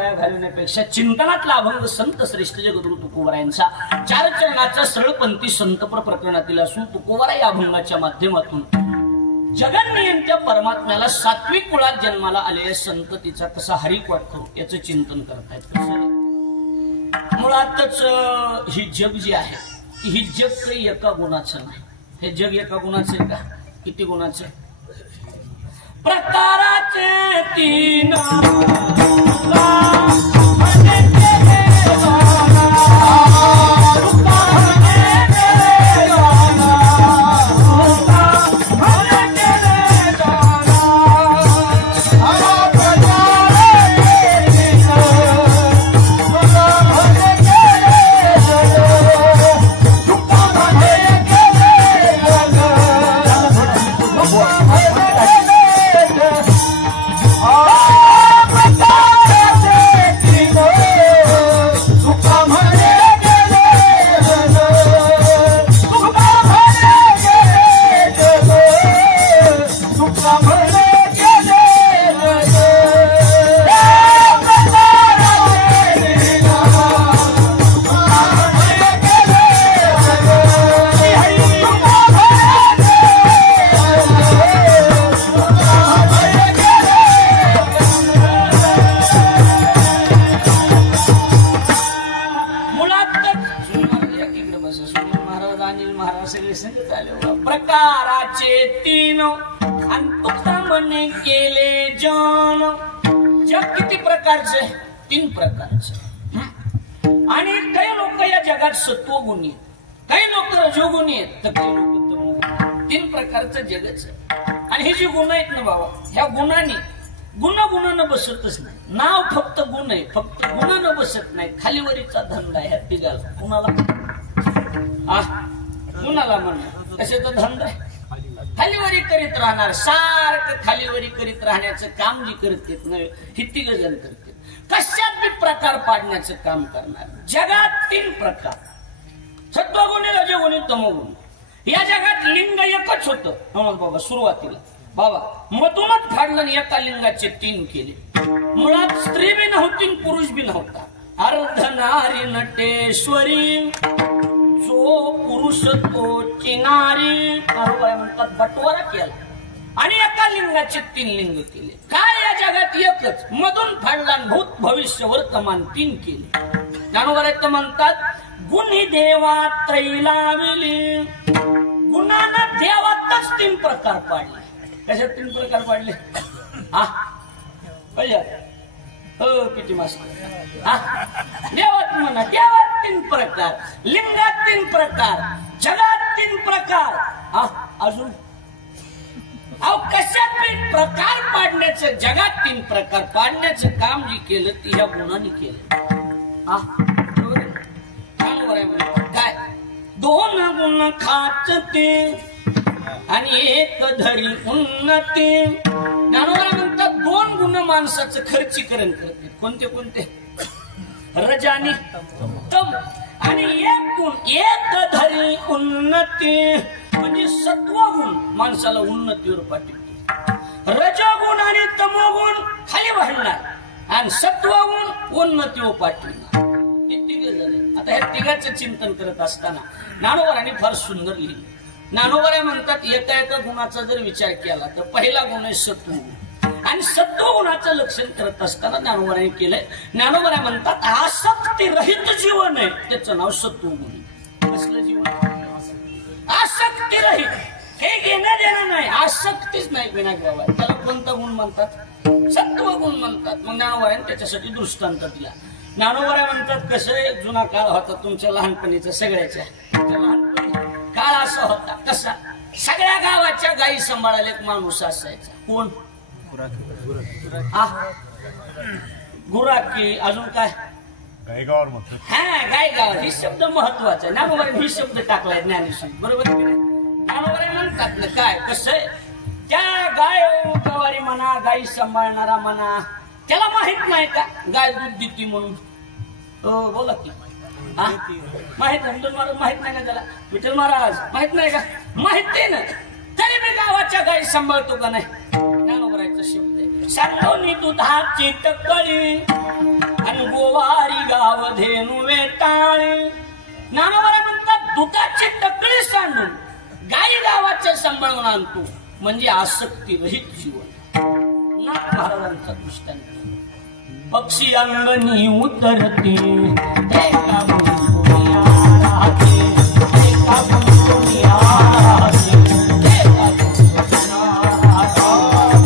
वाया घालवण्यापेक्षा चिंतनातला अभंग संत श्रेष्ठ जगद्गुरु तुकोबारायांचा 4 चरणाचा सरळपंथी संतपर प्रकरणातील असून तुकोबारा या अभंगाच्या माध्यमातून जगन्नियंत्या परमात्म्याला 7वी कुळात जन्माला आलेल्या संततीचा कसा हरिक वाटतो याचं चिंतन करतायत. मुळातच ही जग जी आहे ही जग काही एका गुणाचं नाही. हे जग एका गुणाचं आहे का? किती गुणाचं आहे? प्रकाराचे 3 प्रकाराचे 3 आणि तुका म्हणे केले जन. जग किती प्रकारचे? 3 प्रकारचे. आणि काही लोक या जगात सत्वगुणी आहेत, काही लोक रजोगुणी आहेत, तर काही लोक तमोगुणी. 3 प्रकारचं जगच आहे. आणि हे जे गुण आहेत ना बाबा, ह्या गुणांनी गुणानं बसतच नाही. नाव फक्त गुण आहे, फक्त गुणानं बसत नाही. खालीवरीचा धंदा ह्या तिघाला कुणाला कुणाला म्हणणार कशाचा धंदा आहे? खालीवरी करीत राहणार, सारखं खालीवरी करीत राहण्याचं काम जी करते ही 3 जण करते. कशात बी प्रकार पाडण्याचं काम करणार. जगात 3 प्रकार, सत्वगुणी, रजोगुणी, तमोगुणी. या जगात लिंग एकच होतं बाबा सुरुवातीला. बाबा मधूनच फाडलं आणि एका लिंगाचे 3 केले. मुळात स्त्री बी नव्हती, पुरुष बी नव्हता. अर्धनारी नटेश्वरी, जो पुरुष तो चिनारी, म्हणतात बटवारा केला आणि एका लिंगाचे 3 लिंग केले. काय या जगात एकच, मधून फाडला, भूत भविष्य वर्तमान 3 केले. ज्ञानोबा म्हणतात गुणी देवा त्रैलाविली. गुणानं देवातच 3 प्रकार पाडले. कशात 3 प्रकार पाडले? किती मस्त. देवात म्हणा, देवात 3 प्रकार, लिंगात 3 प्रकार, जगात 3 प्रकार. अजून कशात प्रकार पाडण्याचं, जगात 3 प्रकार पाडण्याचं काम जे केलं ती या गुणाने केलं. काय 2 गुण खाचते आणि 1 धरी उन्नती. ज्ञानोबा म्हणतात 2 गुण माणसाचं खर्चीकरण करते. कोणते कोणते? रजानी तम. आणि 1 गुण 1 धरी उन्नती म्हणजे सत्वगुण माणसाला उन्नतीवर पाठवते. रजोगुण आणि तमोगुण खाली वाढणार आणि सत्वगुण उन्नतीवर पाठवणार. हे 3 झाले. आता ह्या 3चं चिंतन करत असताना ज्ञानोबांनी फार सुंदर लिहिलं. ज्ञानोबा म्हणतात एका गुणाचा जर विचार केला तर पहिला गुण आहे सत्वगुण. आणि सत्वगुणाचं लक्षण करत असताना ज्ञानोबाने केलंय. ज्ञानोबा म्हणतात आसक्ती रहित जीवन आहे त्याचं नाव सत्वगुण. कसलं जीवन? आसक्ती रहित. हे घेणं देणं नाही, आसक्तीच नाही विनाग्रह. त्याला कोणता गुण म्हणतात? सत्वगुण म्हणतात. मग ज्ञानोबाने त्याच्यासाठी दृष्टांत दिला. ज्ञानोबा म्हणतात कसं जुना काळ होता तुमच्या लहानपणीचा, सगळ्याच्या लहानपणी काळ असा होता. कसा? सगळ्या गावाच्या गायी सांभाळायला एक माणूस असायचा. कोण? गुराखी. अजून काय? गायगावर. गायगावर ही शब्द महत्वाचा आहे. ज्ञानोबाने ही शब्द टाकलाय ज्ञानेश्वरी. बरोबर ज्ञानोबा म्हणतात ना काय कसं आहे, त्या गाय गवारी म्हणा, गायी सांभाळणारा म्हणा, त्याला माहित नाही का गाय दूध देती म्हणून? बोला की माहित नाही का त्याला? विठ्ठल महाराज माहित नाही का? माहिती ना, तरी मी गावाच्या गायी सांभाळतो का नाही? ज्ञानोबाचा शब्द आहे. सांगोनी दुधाची तकळी कामधेनु वेटाळे. ज्ञानोबा म्हणतात दुधाची टकळी सांडून गाई गावाच्या सांभाळून आणतो म्हणजे आसक्ती रहित जीवन. नाथ महाराजांचा दृष्टांत. पक्षी अंगणी उतरते एका बुलबुलिया राहते, एका बुलबुलिया राहते, एका बुलबुलिया राहते.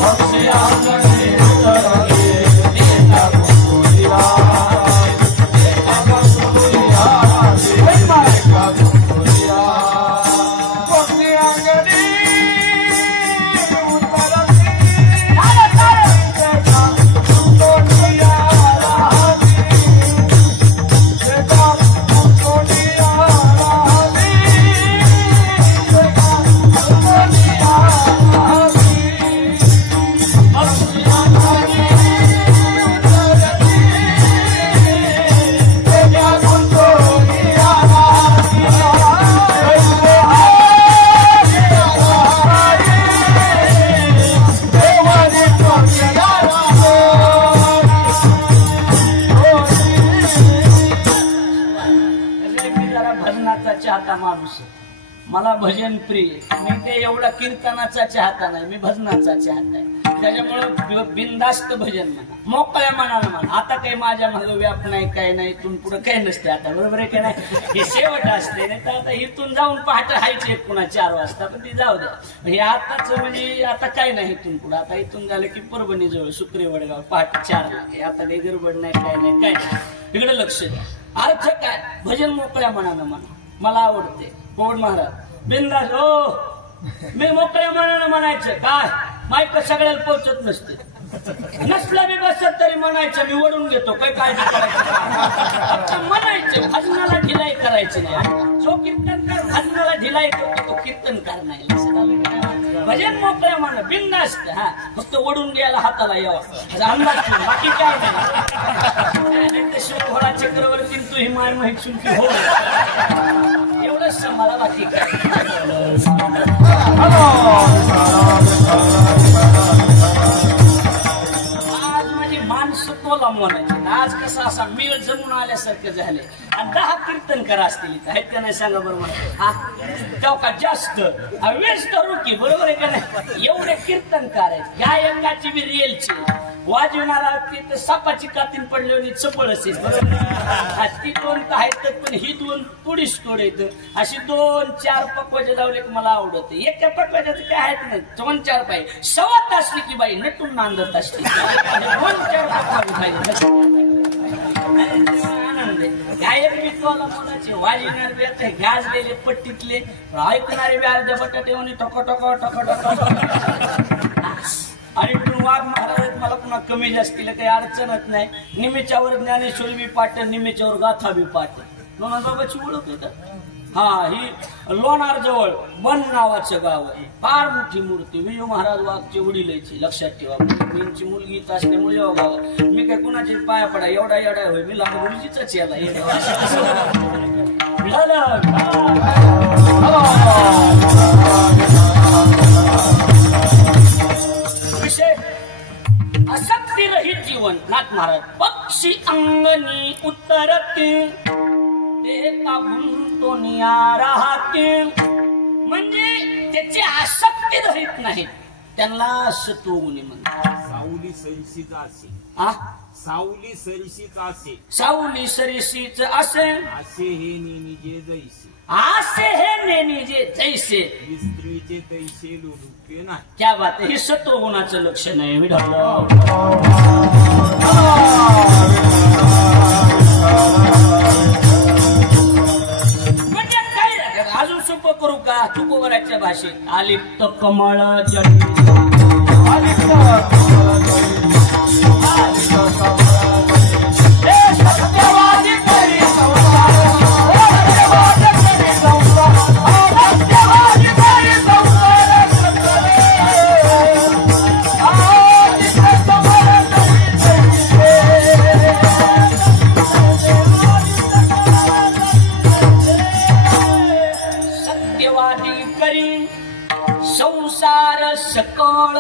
पक्षी अंगणी उतरते एका बुलबुलिया राहते, एका बुलबुलिया राहते, एका बुलबुलिया. पक्षी अंगणी चाहता माणूस. मला भजन प्रिय. मी ते एवढा कीर्तनाचा चाहता नाही, मी भजनाचा चाहता आहे. त्याच्यामुळे बिनधास्त भजन म्हणा, मोकळ्या मनाला म्हणा. आता काही माझ्या मागे व्याप नाही, काय नाही, इथून पुढे काही नसते आता. बरोबर आहे का नाही? हे शेवट असते. नाही तर आता इथून जाऊन पहाटे हायचे एक पुन्हा 4 वाजता, पण ती जाऊ द्या. हे आताच म्हणजे आता काय नाही इथून पुढे. आता इथून झालं की परभणी जवळ सुक्रे वडगाव पहाटे 4 ला. आता काही गडबड नाही, काय नाही, काय नाही. इकडे लक्ष द्या. अर्थ काय? भजन मोकळ्या मनानं म्हणा. मला आवडते कोण महाराज बिंदास. हो मी मोकळ्या मनानं म्हणायचं. काय माईक सगळ्याला पोहोचत नसते, नसला मी बसत तरी म्हणायचं. मी ओढून घेतो, काय काळजी करायचं. म्हणायचं. भजनाला ढिलाई करायची नाही. जो कीर्तनकार भजनाला ढिलाई करतो तो कीर्तनकार नाही. भजन मोकळ्या म्हणा, बिंदास्त. हा फक्त ओढून घ्यायला हाताला यावा अंदाज, बाकी काय नाही. शिवघोडा चक्रवर्ती तू ही माय माहिती हो एवढंच मला, बाकी काय. आज म्हणजे माणसं तोला म्हणायचे. आज कसं असा मेळ जमून आल्यासारखं झाले. आणि 10 कीर्तनकार असतील इथं, आहेत का नाही सांगा बरं मला. तेव्हा का जास्त वेळ धरू की, बरोबर आहे का नाही? एवढे कीर्तनकार आहेत. गायकाची बी रिअलची वाजवणारा ती सापाची कातीन पडली चपळ असेल. ती 2 आहेत, पण ही 2 थोडीच थोडे. अशी 2-4 पक्वाच्या लावले की मला आवडत. एका पक्वाच्याच काय आहेत ना 2-4 पाहिजे. सवत असली की बाई नटून नांदत असते. 2-4 पक्वा आनंद आहे. गायक बी तोला मोलाचे, वाजवणार बी आता गाजलेले पट्टीतले, ऐकणारे बी अर्ध्या बटाटे टको टको टको टको. आणि वाघ महाराज मला पुन्हा कमी जास्तीला काही अडचणच नाही. निमेच्यावर ज्ञानेश्वरी बी पाठ, निमेच्यावर गाथा बी पाठ. लोणार बाबाची ओळख आहे का? हा, ही लोणार जवळ बन नावाचं गाव आहे. फार मोठी मूर्ती. विजू महाराज वाघचे वडीलची, लक्षात ठेवा. यांची मुलगी इथं असल्यामुळे गाव. मी काय कुणाची पाया पडा एवढा एवढा होय. मी लहान गुरुजीच याला विषय आसक्ती रहित जीवन. नाथ महाराज. पक्षी अंगणी उतरते एका गुंतोनिया राहते. म्हणजे त्याची आसक्ती रहित नाही, त्यांना सत्वगुणी म्हणतात. सावली सरीसीच असे. सावली सरीसीच असे. सावली सरीसीच असे. असे हे नेनिजे जैसे. असे हे नेनिजे जैसे. स्त्रीचे तैसे लोलुपे नाही. क्या बात आहे. हे सत्वगुणाचं लक्षण आहे. म्हणजे काय अजून सोपं करू का? तुकोबराच्या भाषेत आलिप्त कमळ जडी. संसार सकळ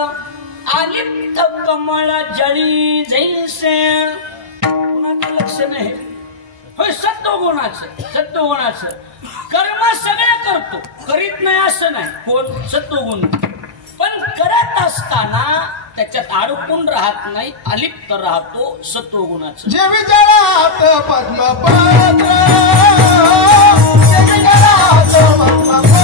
आलिप्त कमळ जळी जैसे. कुणाचं लक्ष नाही. होय सत्वगुणाचं कर्म सगळं करतो, करीत नाही असं नाही, कोण सत्वगुण, पण करत असताना त्याच्यात अडकून राहत नाही, अलिप्त राहतो सत्वगुणाचं. जे विचारात पद्मपत्र, जे विचारात पद्मपत्र,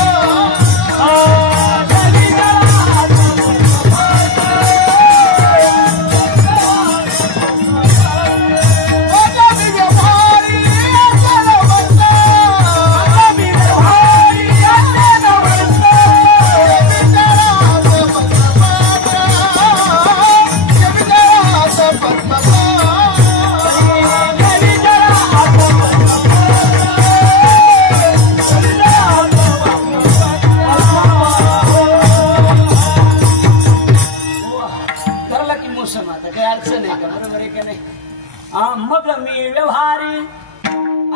मग मी व्यवहारी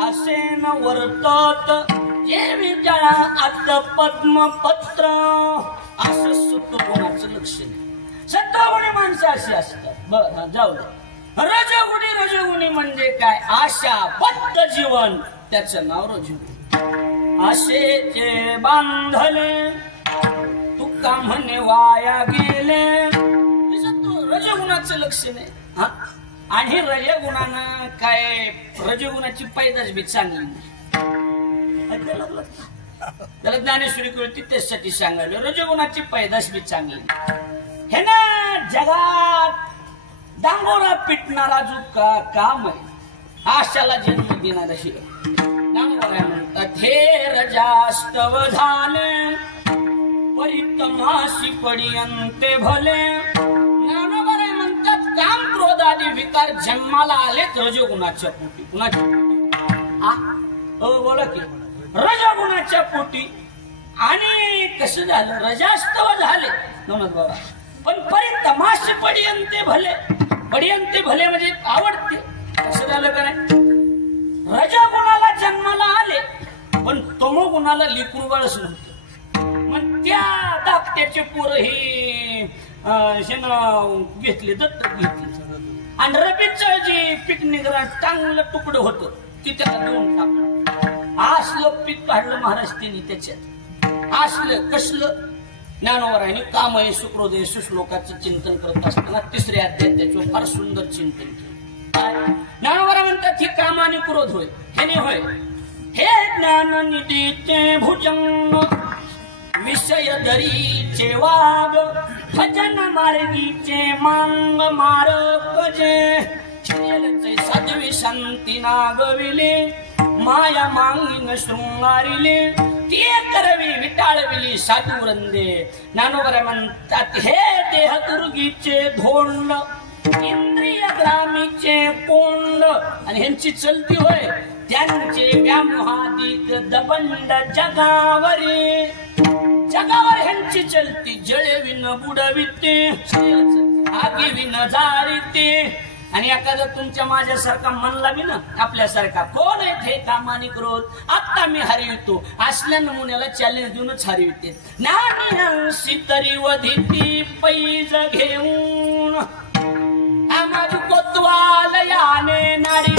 असे न वर्तत, जे विचारा आता पद्मपत्र, असं सत्वगुणाचं लक्षण. सत्वगुणी माणसं अशी असतात. बरं जाऊ दे. रजगुणी म्हणजे काय? आशाबद्ध जीवन, त्याचं नाव रजगुणी. आशेचे बांधले तुका म्हणे वाया गेले, रजगुणाचं लक्षण आहे. हा, आणि रजगुणानं काय, रजगुणाची पैदाच बी चांगली नाही. त्याला ज्ञानेश्वरी कळती त्यासाठी सांगायला, रजगुणाची पैदास बी चांगली. हे ना जगात डांगोरा पिटणारा जो काम आहे, आशाला जन्म देणारा शिव डांगोरा म्हणतात. हे रजास्तव झाले परितमाशी पडियंते भले. ज्ञानोबा म्हणतात काम क्रोध आदी विकार जन्माला आलेत रजगुणाच्या पोटी. कुणाच्या पोटी? बोला की रजगुणाच्या पोटी. आणि कसं झालं? रजास्तव झाले नमद बाबा, पण परितमाशी पडियंते भले. पडियंते भले म्हणजे आवडते. कसं झालं का नाही? रजगुणाला जन्माला आले, पण तमोगुणाला लेकरू बाळच नव्हतं. मग त्या दाखत्याचे पोरं हे घेतले, दत्तक घेतले. आणि रबीचं जे पिकनिक चांगलं तुकडं होतं ते त्याला देऊन टाकलं. असलं पीक काढलं महाराष्ट्राने त्याच्यात. असलं कसलं? ज्ञानोबराने कामय सुक्रोदय सुश्लोकाचं चिंतन करत असताना तिसऱ्या अध्यायात त्याच्यावर फार सुंदर चिंतन केलं. ज्ञानोबरा म्हणतात ही काम आणि क्रोध होय, हे नाही होय. हे ज्ञान निधीचे भुजंग विषय धरीचे वाग, भजन मार्गीचे मांग मारक जे. साध्वी शांती नागविले, माया मांगीन शृंगारिले, ती करवी विटाळविली साधू वृंदे. ज्ञानोबा म्हणतात हे देह दुर्गीचे धोंड, इंद्रिय ग्रामीचे कोंड, आणि ह्यांची चलती होय त्यांचे व्यामोहादिक दबंड जगावरी. जगावर ह्यांची चलती, जळे विन बुडविते, आगी विन जाळीते. आणि एखादा तुमच्या माझ्यासारखा म्हणला बी ना, आपल्यासारखा कोण आहे हे कामानी क्रोध, आता मी हरवितो, असल्या नमुन्याला चॅलेंज देऊनच हरविते. ज्ञानी तरी वधिती पैज घेऊन, माझी कोतवाल याने नाडी.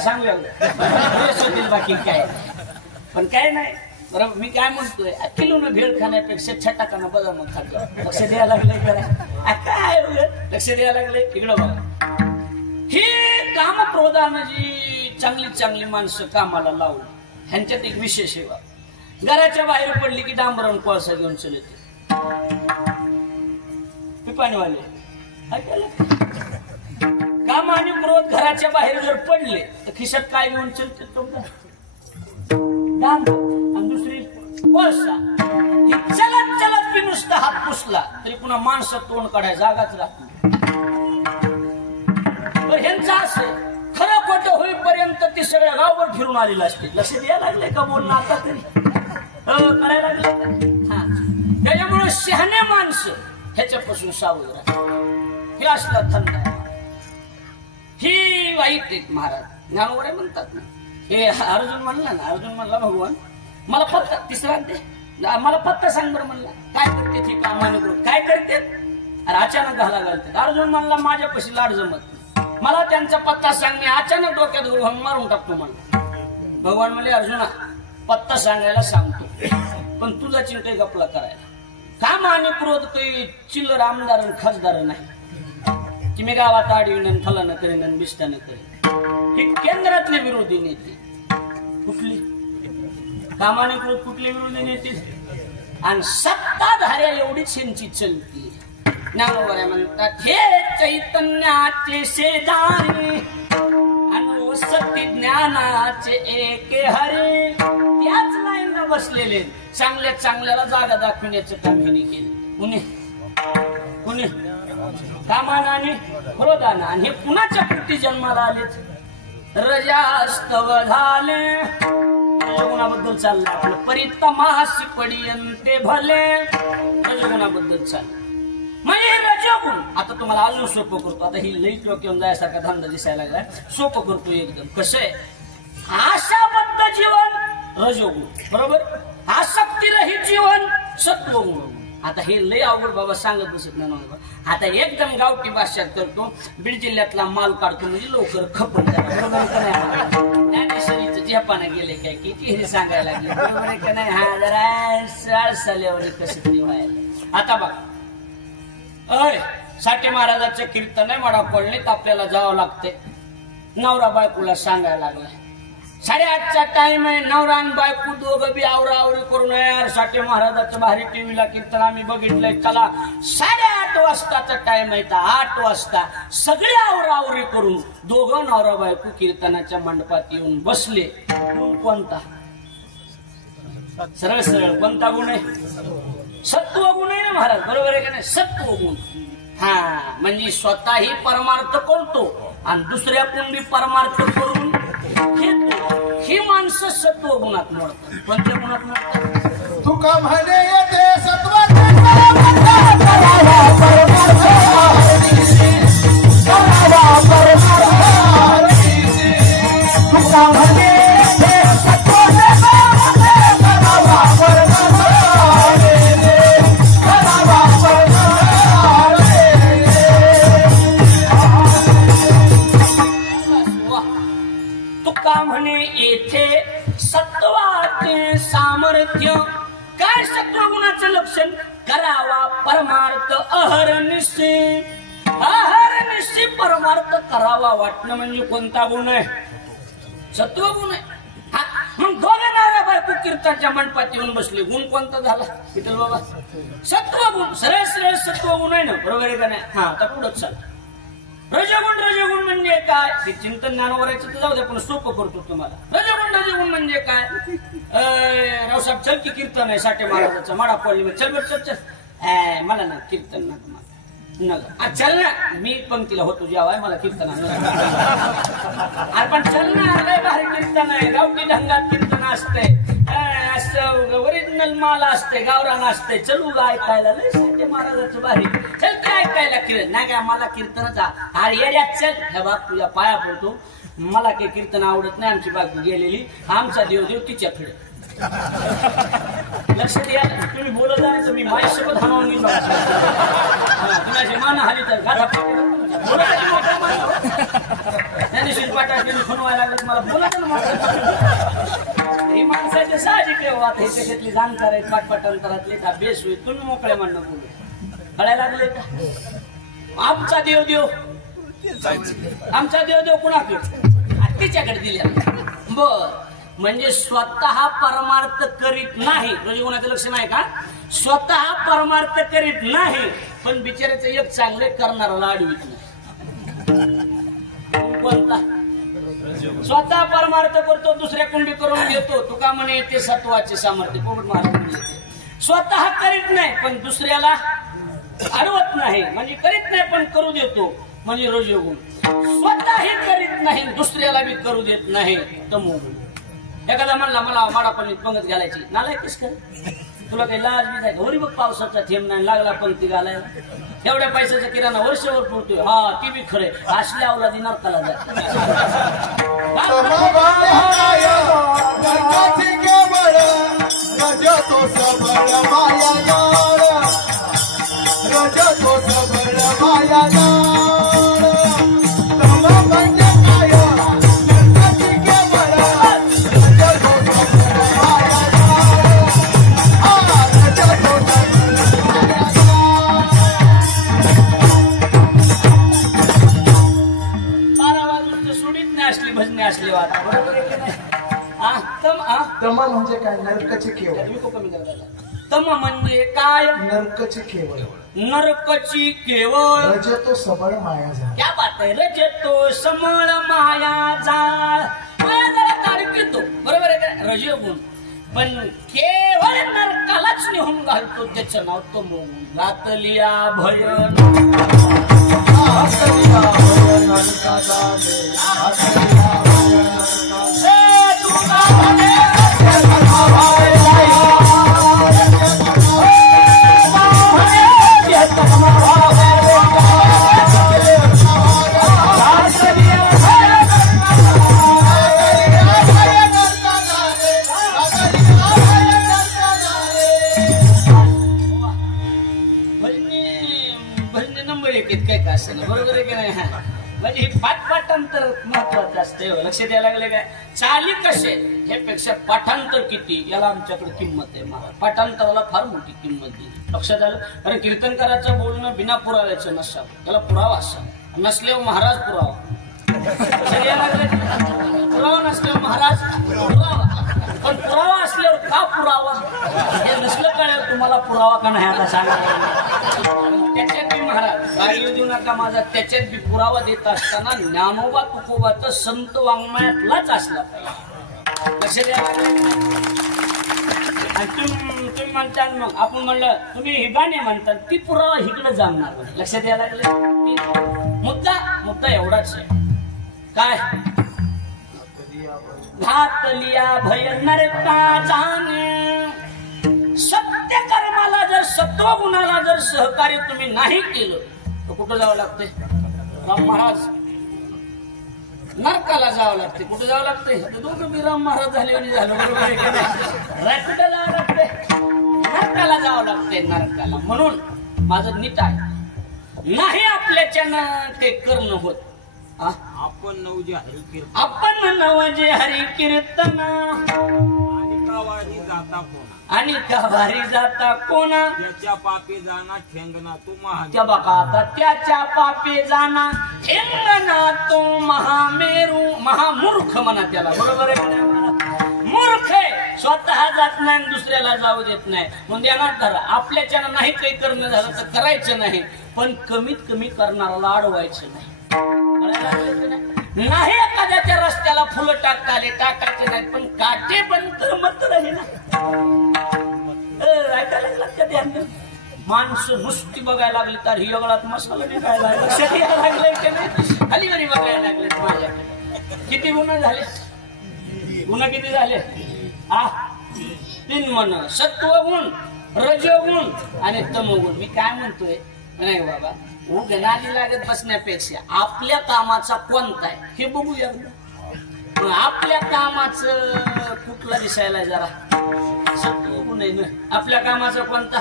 सांगूया बाकी काय, पण काय नाही. बरं मी काय म्हणतोय किलोनं भेळ खाण्यापेक्षा छटाकानं बदाम खातो. लक्ष द्यायला लागलंय करा काय लक्ष द्यायला लागलंय इकडं बघा. ही कामक्रोधानं जी चांगली चांगली माणसं कामाला लावली ह्यांच्यात एक विशेष आहे. घराच्या बाहेर पडली की डांबरावून कोळसा घेऊन चलते पिपाणीवाले. काम आणि क्रोध घराच्या बाहेर जर पडले तर खिशात काय घेऊन चलते आणि दुसरी कोळसा. ही चलत चलत बी नुसता हात पुसला तरी पुन्हा माणसं तोंड काढाय जागाच राहत नाही. ह्यांचं असं खरं खोटं होईपर्यंत ती सगळ्या गावभर फिरून आलेलं असते. लक्ष द्यायला लागले का बोलणं आता तरी करायला लागले. हा त्याच्यामुळे शहाणे माणसं ह्याच्यापासून सावध राहतात. हे असला थंड ही वाईट आहेत. महाराज ज्ञानोबा म्हणतात ना हे अर्जुन म्हणला ना अर्जुन म्हणला भगवान मला पत्ता तिसरा मला पत्ता सांग बरं म्हणला काय करते ती कामाने काय करते अरे अचानक घाला घालते. अर्जुन म्हणला माझ्यापाशी लाड जमत मला त्यांचा पत्ता सांग मी अचानक डोक्यात घालून मारून टाकतो म्हणला. भगवान म्हणले अर्जुना पत्ता सांगायला सांगतो पण तुझा चिंते गपला करायला. काम आणि क्रोध काही चिल्लर आमदार आणि खासदार नाही की मी गावात आडविन फलानं करीन बिस्टानं करीन. हे केंद्रातले विरोधी नेते कुठली कामाने क्रोध कुठले विरोधी नेते आणि सत्ताधाऱ्या एवढीच यांची चलती. ज्ञानोबा म्हणतात हे चैतन्याचे शेजारी अनुसती ज्ञानाचे एके हरे. त्याच लाईनला बसलेले चांगल्या चांगल्याला जागा दाखवण्याचं काम हिने केलं. कुणी कामानं आणि क्रोधानं. आणि हे कुणाच्या पुटी जन्माला आलेच रजास्तव झाले. रजगुणाबद्दल चाललं आपलं परितमासी पडियंते भले रजगुणाबद्दल चाललं म्हणजे रजगुण. आता तुम्हाला अजून सोपं करतो. आता ही लई डोक्यावर जायसारखा धंदा दिसायला लागला सोपं करतो एकदम. कसं आहे आशाबद्ध जीवन रजोगुण बरोबर आसक्तीरहित जीवन सत्वगुण. आता हे लय अवघड बाबा सांगत बसत नाही. आता एकदम गावठी भाषात करतो. बीड जिल्ह्यातला माल काढतो म्हणजे लवकर खपत ज्ञानेश्वरीचं झेपानं गेले काय किती हे सांगायला लागले बरोबर आहे का नाही. हा जरा साल्यावर कसं तरी व्हायला. आता बघा अय साठे महाराजाचं कीर्तन आहे मडा पडलेत आपल्याला जावं लागते. नवरा बायकोला सांगायला लागलाय 8:30चा टाइम आहे. नवरा आणि बायको दोघं बी आवरावरी करून यार साठे महाराजाचं भारी टीव्हीला कीर्तन आम्ही बघितलंय चला 8:30 वाजताचा टाइम आहे. 8 वाजता सगळे आवरावरी करून दोघं नवरा बायको कीर्तनाच्या मंडपात येऊन बसले. गुण कोणता सरळ सरळ कोणता गुण आहे सत्व गुण आहे ना महाराज बरोबर आहे का नाही. सत्व गुण हा म्हणजे स्वतःही परमार्थ करतो आणि दुसऱ्या कुंडी परमार्थ करून घेतो. ही माणसं सत्व गुणात मोडतात. कोणत्या गुणात मोडतात तुका म्हणे येते सत्व सत्वाचे सामर्थ्य. काय सत्वगुणाचं लक्षण करावा परमार्थ अहरनिशी. अहरनिशी परमार्थ करावा वाटणं म्हणजे कोणता गुण आहे सत्वगुण आहे. मग दोघे नवरा बायको कीर्तनाच्या मंडपात येऊन बसले गुण कोणता झाला विठ्ठल बाबा सत्वगुण. सरळ सरळ सत्वगुण आहे ना बरोबर आहे का नाही. हा आता पुढंच चाल. रजगुण म्हणजे काय ते चिंतन ज्ञानोबरायचं तर जाऊ दे पण सोपं करतो तुम्हाला. रजगुण म्हणजे काय रावसाहेब चल की कीर्तन आहे साठे महाराजाचं मडा पडली चल बर चल चल मला ना कीर्तन ना चल ना मी पंक्तीला होतो जेव्हा मला कीर्तन अरे पण चल ना लय भारी कीर्तन आहे. गावठी ढंगात कीर्तन असते असं ओरिजिनल माल असते गावरान असते. चलू गा ऐकायला लय साठे महाराजाचं भारी चल काय ऐकायला कीर्तन नाही का मला कीर्तनाचा अरे येड्यात चल हे बाग तुझ्या पाया पडतो. मला काही कीर्तन आवडत नाही. आमची बायको गेलेली आमचा देव तिच्याकडे लक्ष द्या. तुम्ही बोलत आहे तर मी माझ्यासोबत हनवून घेऊन तुम्ही मान हली तर गाठा ज्ञानेश्वर पाटाळ तुम्ही खुणवायला लागलं मला बोला ना. ही माणसाचे साहजिक आहे हो. आता हे त्याच्यातली जाणकार आहेत पाठपाठांतरातले का बेस होईल तुम्ही मोकळे म्हणणं बोलू कळायला लागले का आमचा देव कुणाकडे तिच्याकडे दिल्या बर म्हणजे स्वतः परमार्थ करीत नाही म्हणजे कोणाचं लक्ष नाही का स्वतः परमार्थ करीत नाही पण बिचाराचं एक चांगले करणारा अडवीत नाही कोणता स्वतः परमार्थ करतो दुसऱ्या कुंडी करून घेतो तुका म्हणे येते सत्वाचे सामर्थ्य पोपट महाराज स्वतः करीत नाही पण दुसऱ्याला अडवत नाही म्हणजे करीत नाही पण करू देतो म्हणजे रजोगुण स्वतःही करीत नाही दुसऱ्याला बी करू देत नाही तमोगुण एखादा म्हणला मला माडापणीत पंगत घालायची नालायकच कर तुला काही लाज बी जाय घरी बघ पावसाचा थेंब नाही लागला पंक्ती घालायला एवढ्या पैशाचा किराणा वर्षभर पुरतोय हा ती बी खरे असल्या अवलादी नरकाला जात असले वाट बरोबर आहे की नाही तम म्हणजे काय नरकाचे केवळ तम म्हणजे काय नरकाचे केवळ नरकाची केवळ रजतो सबळ माया झाला क्या बात आहे रजतो समळ माया जाळ माया जाळ ताडकितो बरोबर आहे का रजोगुण पण केवळ नरकालाच निहून घालतो त्याचं नाव तमोगुण घातलिया भयन भजने नंबर एक काय का असं बरोबर आहे की नाही म्हणजे पाठपाठांतर महत्वाचं असतं लक्ष द्यायला लागले काय चाली कसे ह्यापेक्षा पाठांतर किती याला आमच्याकडे किंमत आहे महाराज पाठांतराला फार मोठी किंमत दिली लक्षात आलं कारण कीर्तनकाराचं बोलणं बिना पुराव्याचं नसावं त्याला पुरावा असावा नसल्यावर महाराज पुरावा पुरावा नसल्यावर महाराज पुरावा पण पुरावा असल्यावर का पुरावा हे नसलं कळेल तुम्हाला पुरावा का नाही आता सांगा त्याच्यात बी महाराज गाडी देऊ नका माझा त्याच्यात बी पुरावा देत असताना ज्ञानोबा तुकोबाचा संत वाङ्मयातलाच असला पाहिजे लक्ष द्या आणि तुम्ही म्हणता मग आपण म्हणलं तुम्ही ही गाणे म्हणतात ती पुरावा इकडे जाणार लक्ष द्यायला लागले मुद्दा एवढाच आहे काय घातलिया भय नरका जाणे सत्य कर्माला जर सत्वगुणाला जर सहकार्य तुम्ही नाही केलं तर कुठं जावं लागतंय राम महाराज नरकाला जावं लागते कुठं जावं लागतंय दोघं बी राम महाराज झाले आणि झालं बरोबर आहे का नाही कुठं जावं लागतंय नरकाला जावं लागतंय नरकाला म्हणून माझं नीट आहे नाही आपल्याच्यानं ते करणं होत आपण नवजे हरिकीर्तन आपण नवजे हरिकीर्तन आणि कवारी जाता कोणा त्याच्या पापी जाना ठेंगना तू महान त्या बघा आता त्याच्या पापी जाना ठेंगना तो महामेरू महामूर्ख म्हणा त्याला बरोबर आहे मूर्ख आहे स्वतः जात नाही दुसऱ्याला जाऊ देत नाही म्हणजे धरा आपल्याच्यानं नाही काही करणं झालं तर करायचं नाही पण कमीत कमी करणाऱ्याला अडवायचं नाही नाही एखाद्याच्या रस्त्याला फुलं टाकता आले टाकायचे नाही पण काटे बंद मत राहील माणसं नुसती बघायला लागली तर ही अगळात मसाला निघायला लागले की नाही अलीवरी बघायला लागलेत माझ्याकडे किती गुन्हा झाले गुन्हा किती झाले 3 म्हण सत्वगुण रजोगुण आणि तमोगुण मी काय म्हणतोय नाही बाबा नादी लागत बसण्यापेक्षा आपल्या कामाचा कोणता आहे हे बघूया आपल्या कामाचं कुठला दिसायला जरा सत्वगुण आहे ना आपल्या कामाचा कोणता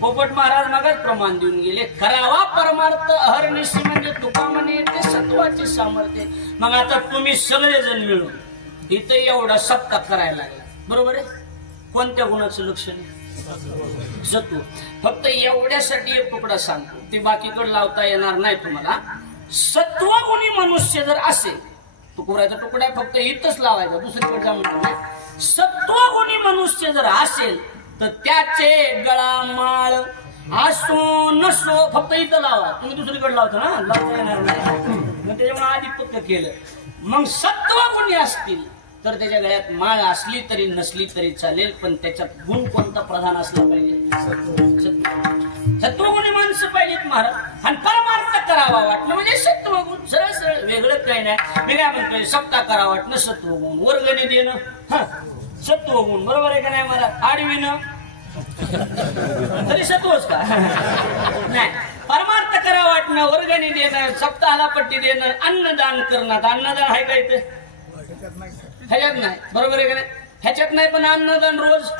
पोपट महाराज मागच प्रमाण देऊन गेले करावा परमार्थ अहर्निशी म्हणजे तुका म्हणे ते सत्वाचे सामर्थ्य मग आता तुम्ही सगळेजण मिळून इथं एवढा सप्ताह करायला लागला बरोबर आहे. कोणत्या गुणाचं लक्षण आहे? सत्व. फक्त एवढ्यासाठी एक तुकडा सांगतो, ते बाकीकडे लावता येणार नाही तुम्हाला. सत्वगुणी मनुष्य जर असेल, तुकड्याचा तुकडा फक्त इथंच लावायचा, दुसरीकडे जाऊन नाही. सत्वगुणी मनुष्य जर असेल तर त्याचे गळा माळ असो नसो फक्त इथं लावा. तुम्ही दुसरीकडे लावता ना, लावता येणार नाही. मग त्याच्यामुळे आधी पक्क केलं. मग सत्वगुणी असतील तर त्याच्या गळ्यात माळ असली तरी नसली तरी चालेल, पण त्याच्यात गुण कोणता प्रधान असला पाहिजे? सत्वगुणी माणसं पाहिजेत महाराज. आणि परमार्थ करावा वाटणं म्हणजे सत्वगुण. सरळ सरळ, वेगळं काही नाही. मी काय म्हणतोय, सप्ताह करावा वाटणं सत्वगुण, वर्गणी देणं सत्वगुण, बरोबर आहे का नाही महाराज? आडविणं तरी सत्वच का? नाही. परमार्थ करावा वाटणं, वर्गणी देणं, सप्ताहाला पट्टी देणं, अन्नदान करणं. अन्नदान आहे का इथे? ह्याच्यात नाही, बरोबर आहे का नाही? ह्याच्यात नाही, पण अन्नदान रोज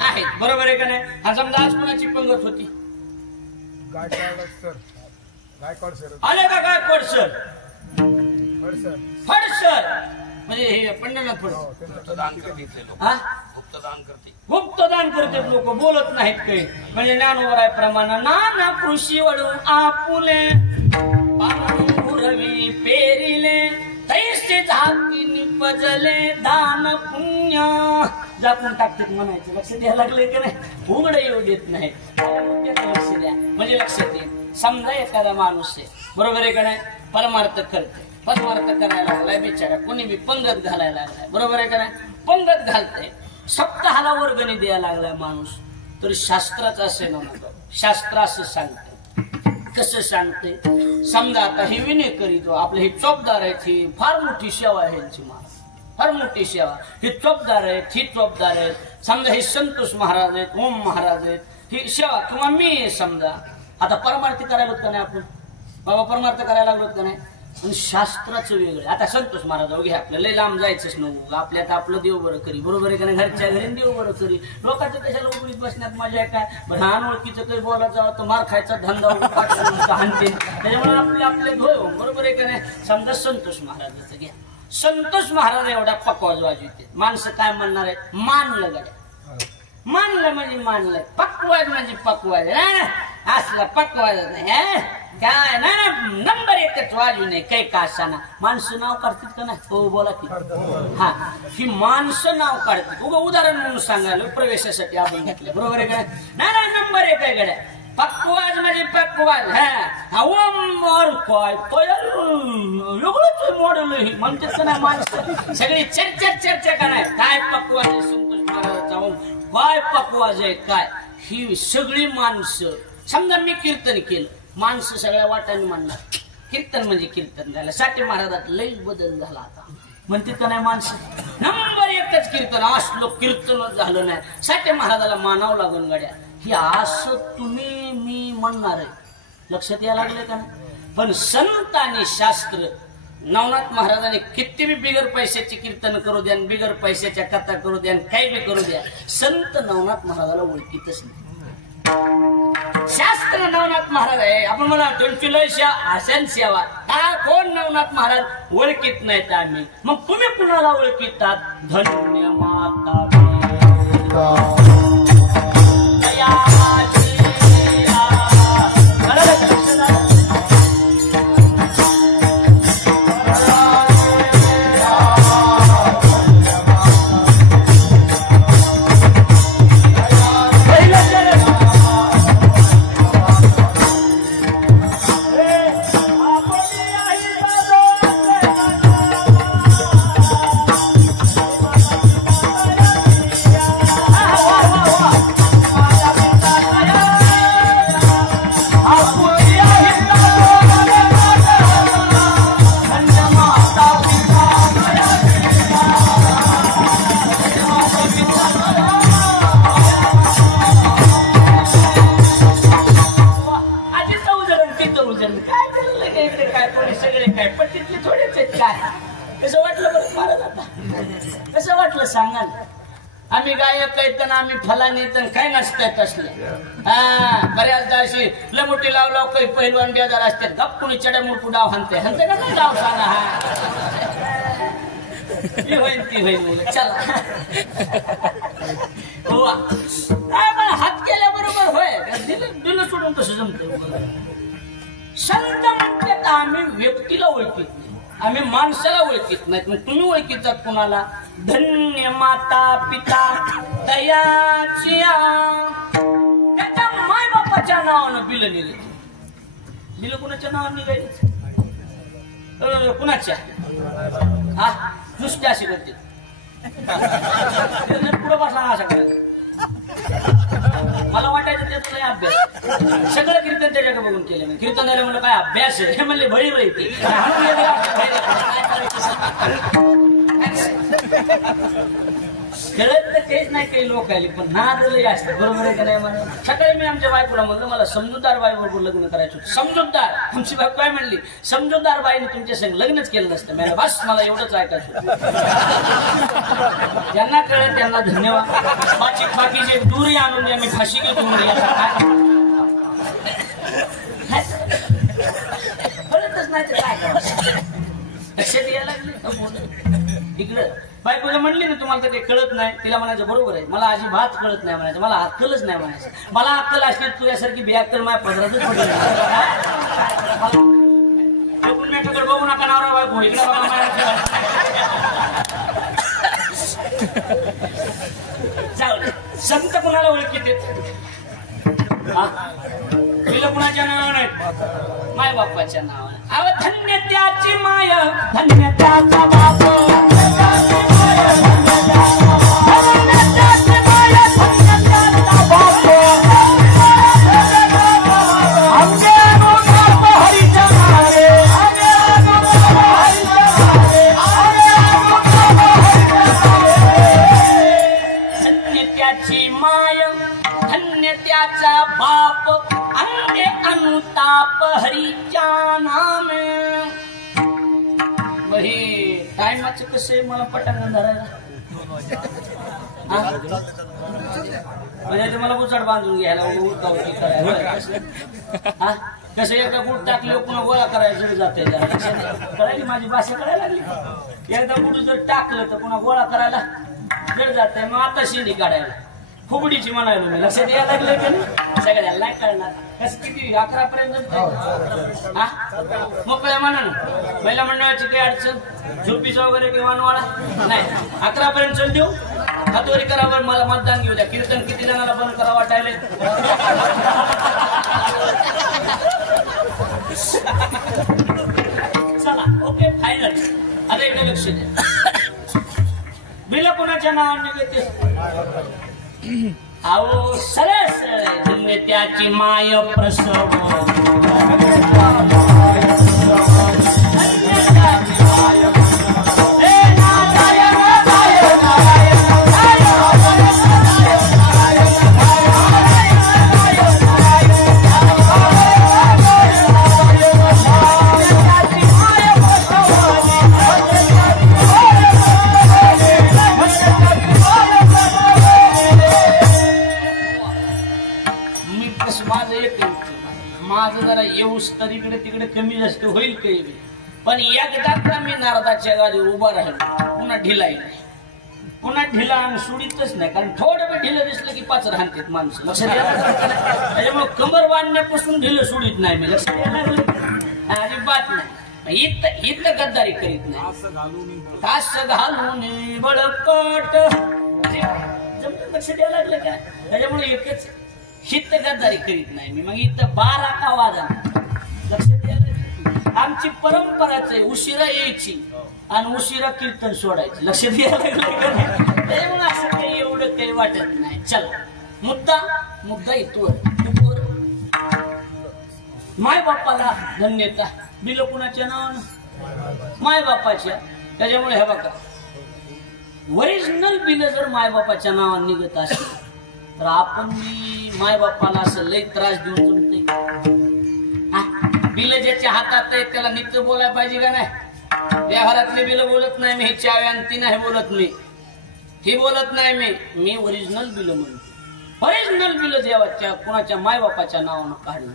आहे, बरोबर आहे का नाही? आणि समजा आज कोणाची पंगत होती, आले का गायकवाड सर, फडसर म्हणजे हे पंढरनाथ फड गुप्तदान करते लोक, बोलत नाहीत काही. म्हणजे ज्ञानोबराय प्रमाण नाना कृषी वळू आपुले रवी पेरिले तैसे झाकी निपजले दान पुण्य झाकून टाकतात म्हणायचं. लक्ष द्यायला लागले का नाही? उघड येऊ देत नाही. लक्ष द्या म्हणजे लक्षात येईल. समजा एखादा माणूस आहे, बरोबर आहे का नाही, परमार्थ करते, परमार्थ करायला लागलाय बिचारा, कोणी बी पंगत घालायला लागलाय, बरोबर आहे का नाही, पंगत घालते, सप्ताहाला वर्गणी द्यायला लागलाय माणूस, तर शास्त्राचं असे नव्हतं. शास्त्र असं सांगते. कसं सांगते? समजा आता हे विनय करीतो, आपले हे चोपदार आहेत, ही फार मोठी सेवा आहे यांची महाराज, फार मोठी सेवा. हे चोपदार आहेत, ही चोपदार आहेत, समजा हे संतोष महाराज आहेत, ओम महाराज आहेत, ही सेवा किंवा मी समजा. आता परमार्थ करायला होत का नाही आपण? बाबा परमार्थ करायला लागलो का नाही? पण शास्त्राचं वेगळं. आता संतोष महाराज घे, आपल्याला लांब जायचंच नको, आपल्यात आपलं देव बरं करी, बरोबर आहे का नाही? घरच्या घरी देव बरं करी. लोकांचं कशाला उघडीत बसण्यात मजा आहे काय? पण अनोळखीचं काही बोलायचं जावं तर मार खायचा धंदा हाणते. त्याच्यामुळे आपले आपले धोय, बरोबर आहे का नाही? समजा संतोष महाराजाचं घ्या. संतोष महाराज एवढा पकवाज वाजवते, माणसं काय म्हणणार आहेत? मानलं गड्या, मानलं म्हणजे मानलं, पकवाज म्हणजे पकवाज, असला पकवाज नाही काय ना. नंबर एकच वाजू नये काही का असाना. माणसं नाव काढतात का नाही? हो बोला की. हा, ही माणसं नाव काढतात. उभं उदाहरण म्हणून सांगायला प्रवेशासाठी आपण घेतलं, बरोबर आहे का नाही? नंबर एक आहे गड्या. पक्वाज म्हणजे पक्वाज. हा ओम और काय वेगळंच मॉडेल म्हणतात का नाही? माणसं सगळी चर्चा का नाही? काय पक्वाज आहे संतोष महाराजांचा ओम, काय पक्वाज आहे काय? ही सगळी माणसं. समजा मी कीर्तन केलं, माणसं सगळ्या वाटाने म्हणणार कीर्तन म्हणजे कीर्तन झालं. साठे महाराजात लई बदल झाला आता म्हणते का नाही? माणसं नंबर एकच कीर्तन, असलो कीर्तन झालं नाही. साठे महाराजाला मानावं लागून गड्या. ही असं तुम्ही मी म्हणणार आहे, लक्षात यायला लागले का नाही? पण संत आणि शास्त्र, नवनाथ महाराजांनी किती बी बिगर पैशाची कीर्तन करू द्या, बिगर पैशाच्या कथा करू द्या, काही बी करू द्या, संत नवनाथ महाराजाला ओळखीतच नाही. शास्त्र नवनाथ महाराज आहे. आपण म्हणा आसन सेवा, हा कोण नवनाथ महाराज ओळखीत नाहीत आम्ही. मग तुम्ही कुणाला ओळखीतात? धन्य माता सांगा. आम्ही गायक आहेत, आम्ही फलाने काय नसतात तसलं. हा बऱ्याचदा अशी लमोटी लाव लाव काही पहिलवान बेजार असतात, गप कुणी चढ्या मुडकू डाव हाणते का नाही? डाव सांगा. हा ती होईल ती होईल मुलं चला हो काय मला हात केल्याबरोबर होय दिलं सोडून कसं जमतंय संत म्हणतात आम्ही व्यक्तीला ओळखीत नाही आम्ही माणसाला ओळखीत नाहीत मग तुम्ही ओळखीतात कुणाला धन्य माता पिता दयाची त्याच्या माय बापाच्या नावानं बिल निघायचं कुणाच्या नावानं निघायचं कुणाच्या हा नुसत्या अशी करते पुढं बसला असा करायचं मला वाटायचं त्याचा काही अभ्यास सगळं कीर्तन त्याच्याकडे बघून केलं मी कीर्तन झालं म्हणलं काय अभ्यास आहे हे म्हणले बळी बळी खेळत तर काहीच नाही काही लोक आली पण नादलही असतं बरोबर आहे का नाही मला सकाळी मी आमच्या बायकोला म्हणलं मला समजूतदार बाईबरोबर लग्न करायचं होतं समजूतदार आमची बायको काय म्हणली समजूतदार बाईने तुमच्या संग लग्नच केलं नसतं मला बस मला एवढंच ऐकायचं ज्यांना कळलं त्यांना धन्यवाद बाकीचे दूरही आणून द्या मी फाशी घेतो कळतच नाही तर काय करायचं लक्षात यायला लागले इकडं बायकोला म्हणली ना तुम्हाला तर ते कळत नाही तिला म्हणायचं बरोबर आहे मला अजिबात कळत नाही म्हणायचं मला अक्कलच नाही म्हणायचं मला अक्कल असली तुझ्यासारखी बेअक्कल माझ्या पदरातच पडली एकमेकाकडे बघू नका नवरा बायको इकडे संत कुणाला ओळखीत तिला कुणाच्या नावाने माय बाप्पाच्या नावाने अव धन्य त्याची माय धन्य त्याचा बाप बाप अंगे अनुताप हरीच्या नामे वही टाइमाच कसं मला पटांगण धरायला म्हणजे मला उचड बांधून घ्यायला उडकावटी करायला कसं एकदा गुड टाकले पुन्हा गोळा करायला जाते कळायली माझी भाषा कळायला लागली एकदा गुड जर टाकलं तर पुन्हा गोळा करायला जर जात आहे मग आता शिंडी काढायला फुगडीची म्हणायला मी लक्षात यायला लागले की नाही सगळ्याला नाही कळणार कसं किती 11 पर्यंत मोकळ्या म्हणा ना पहिल्या मंडळाची काही अडचण झोपीचा वगैरे किंवा वाळा नाही 11 पर्यंत चल देऊ हातवरी करावर मला मतदान घेऊ द्या कीर्तन किती जणांना बंद करा वाटायला चला ओके फायनल आता इकडे लक्ष द्या बिल कोणाच्या नावाने घेते आओ सरस धन्य त्याची माय प्रसव माझं जरा येऊस तर इकडे तिकडे कमी जास्त होईल काही पण एकदा मी नारदाच्या गाडी उभा राहिलो पुन्हा ढिला आणि सोडीतच नाही कारण थोडं वेळ ढिलं दिसलं की 5 राहतात माणसं लक्षात त्याच्यामुळे कंबर बांधण्यापासून ढिलं सोडीत नाही मी लक्षात यायला अजिबात नाही इथं गद्दारी करीत नाही तास घालून बळकट जमत लक्षात यायला लागलं काय त्याच्यामुळे एकच हित गद्दारी करीत नाही मी मग इथं 12 का वाजा लक्षात यायला आमची परंपराच आहे उशिरा यायची आणि उशिरा कीर्तन सोडायचं लक्षात यायला लागलं त्याच्यामुळे असं काही एवढं काही वाटत नाही चला मुद्दा इथवर माय बापाला धन्यता बिल कुणाच्या नावानं माय बापाच्या त्याच्यामुळे हे बघा ओरिजिनल बिल जर माय बापाच्या नावानं निघत असेल तर आपण माय बापाला असं लई त्रास देऊन जमते बिल ज्याच्या हातात आहे त्याला नित्य बोलायला पाहिजे का नाही व्यवहारातले बिल बोलत नाही मी ही चावी आणि ती नाही बोलत मी ही बोलत नाही मी ओरिजिनल बिल म्हणतो ओरिजिनल बिल जेव्हा कुणाच्या माय बापाच्या नावानं काढलं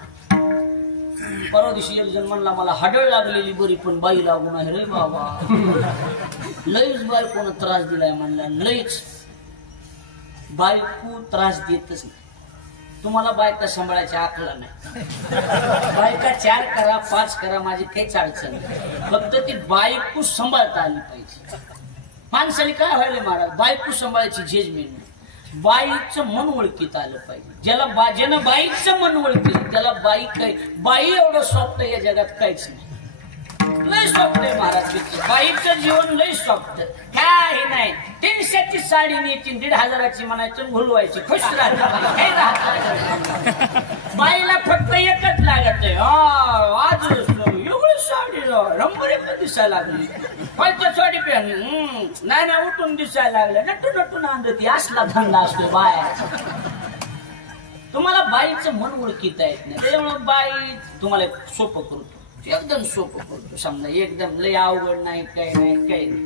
परवा दिवशी एक जण म्हणला मला हाडळ लागलेली बरी पण बाई लागून आहे रे बाबा. लईच बायकोनं त्रास दिलाय म्हणला, लईच. बायको त्रास देतच नाही. तुम्हाला बायका सांभाळायची आकला नाही. बायका 4 करा 5 करा माझी काहीच अडचण नाही, फक्त ती बायको सांभाळता आली पाहिजे. माणसाने काय व्हायला महाराज, बायको सांभाळायची जजमेंट, बाईचं मन ओळखीत आलं पाहिजे. ज्यानं बाईचं मन ओळखलं त्याला बाई काय, बाई एवढं सॉफ्ट या जगात काहीच नाही. लय सॉफ्ट आहे महाराज, बाईचं जीवन लय सॉफ्ट, काही नाही. 300ची साडी नेची 1,500ची म्हणायचं घुलवायची, खुश राहते. बाईला फक्त एकच लागत आहे, आज एवढी साडी रंबरेला दिसायला लागली, पाहिजे साडी पेन नाही ना उठून दिसायला लागलं, नटून नटून आणती. असला धंदा असतो बाया. तुम्हाला बाईचं मन ओळखीता येत नाही, त्याच्यामुळे बाई तुम्हाला सोपं करतो, एकदम सोपं करतो. समजा एकदम लय अवघड नाही, काही नाही काही नाही.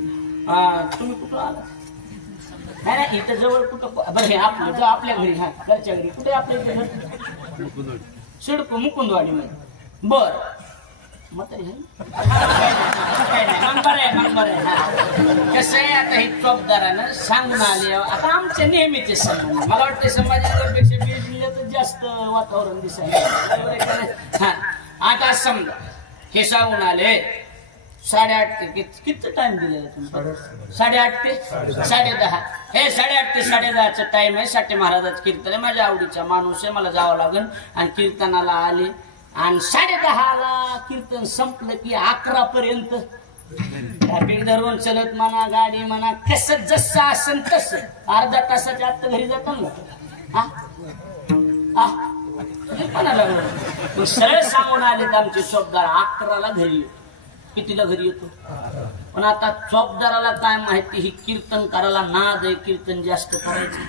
तुम्ही कुठं आला? नाही नाही इथं जवळ कुठं बरं, हे आपलं आपल्या घरी, हा घरच्या घरी कुठे आपल्या घर? सिडको मुकुंदवाडी मध्ये. बर मग तरी नंबर आहे. कसं आहे आता हे चौकदारानं सांगून आले. आता आमचे नेहमीचे संबंध, मला वाटतं संभाजीनगरपेक्षा बीड जिल्ह्यात जास्त वातावरण दिसायला. हा आता समजा हे सांगून आले 8:30 ते किती टाइम दिलेला तुम्ही? 8:30 ते 10:30. हे 8:30 ते 10:30चा टाइम आहे. साठे महाराजाचं कीर्तन आहे, माझ्या आवडीचा माणूस आहे, मला जावं लागेल. आणि कीर्तनाला आले आणि 10:30ला कीर्तन संपलं की 11 पर्यंत ट्रॅफिक धरून चलत म्हणा, गाडी म्हणा, कसं जसं असेल तसं अर्धा तासाच्या आत घरी जातात ना. सरळ सांगून आलेत आमचे चौकदार 11ला घरी येतो. कितीला घरी येतो? पण आता चौकदाराला काय माहिती, ही कीर्तन करायला नाद आहे, कीर्तन जास्त करायचं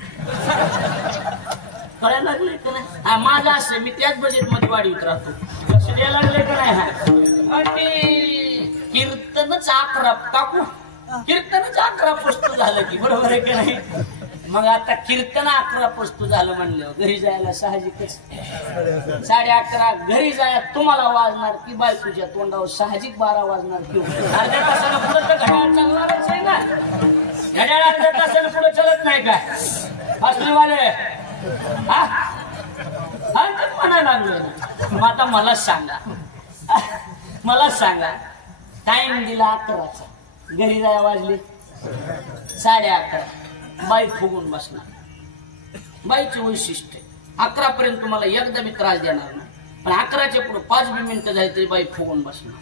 कळायला लागले का नाही? माझं असं, मी त्याच बजेट मध्ये वाढीत राहतो, लक्ष द्यायला लागले का नाही? ते कीर्तनच 11 टाकू, कीर्तनच 11 पुस्तक झालं की बरोबर आहे का नाही? मग आता कीर्तन 11 पुस्तक झालं म्हणल्यावर घरी जायला साहजिकच 11:30 घरी जायला तुम्हाला वाजणार की बायकोच्या तोंडावर साहजिक 12 वाजणार किंवा अर्ध्या तासानं पुढे तर घड्याळ चालणारच आहे ना. घड्याळ अर्ध्या तासानं पुढे चलत नाही काय? हसलीवाले म्हणायला लागलो. मग आता मला सांगा टाइम दिला 11चा, घरी जायला वाजले 11:30, बाई फुगून बसणार. बाईचे वैशिष्ट्य 11 पर्यंत तुम्हाला एकदा बी त्रास देणार नाही, पण 11च्या पुढे 5 मिनिटं झाली तरी बाई फुगून बसणार.